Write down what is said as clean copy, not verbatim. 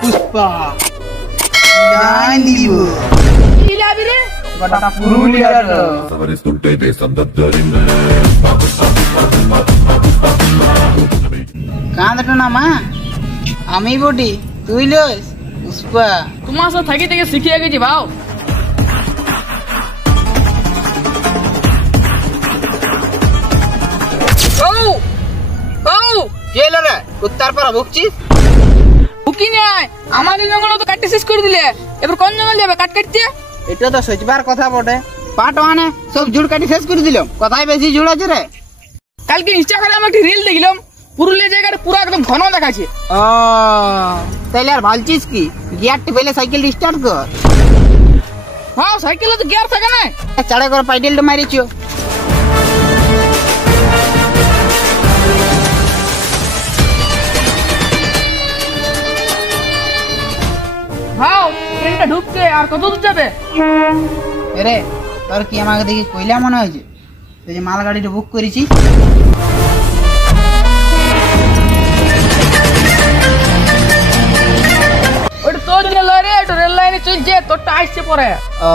পুষ্পা জান দিব ইলা বিরে গোটা পুরুলিয়ার কাঁদটা না মা আমি বটি তুই লস পুষ্পা তোমার সাথে থাকি থেকে শিখিয়ে গেছি ভাও ও ও জেলে রে কুত্তার পর ভুকছিস বুকি নাই আমাদের জঙ্গল তো কাটতে শেষ করে দিলে এবার কোন জঙ্গল যাবে কাট কাটতে এটা তো সচবার কথা বটে পাট মানে সব ঝুড় কাটি শেষ করে দিলাম কোথায় বেশি ঝুড় আছে রে কালকে ইনস্টাগ্রামে একটা রিল দেখলাম পুরুলিয়া জায়গাটা পুরো একদম ঘন দেখাচ্ছে ও তাইলে আর ভালছিস কি গিয়ার টিপেলে সাইকেল স্টার্ট কর হ্যাঁ সাইকেলে তো গিয়ার থাকে না চাড়ে করে পাইডেলটা মারিছো হ্যাঁ ট্রেনটা ঢুকছে আর কত দূর যাবে রে তোর কি আমাকে দেখি কইলা মনে হয়েছে তুই যে মাল গাড়িটা বুক করেছি ওটা তোর জন্য লয় রে এটা রেল লাইনে চলছে তোরটা আসছে পরে ও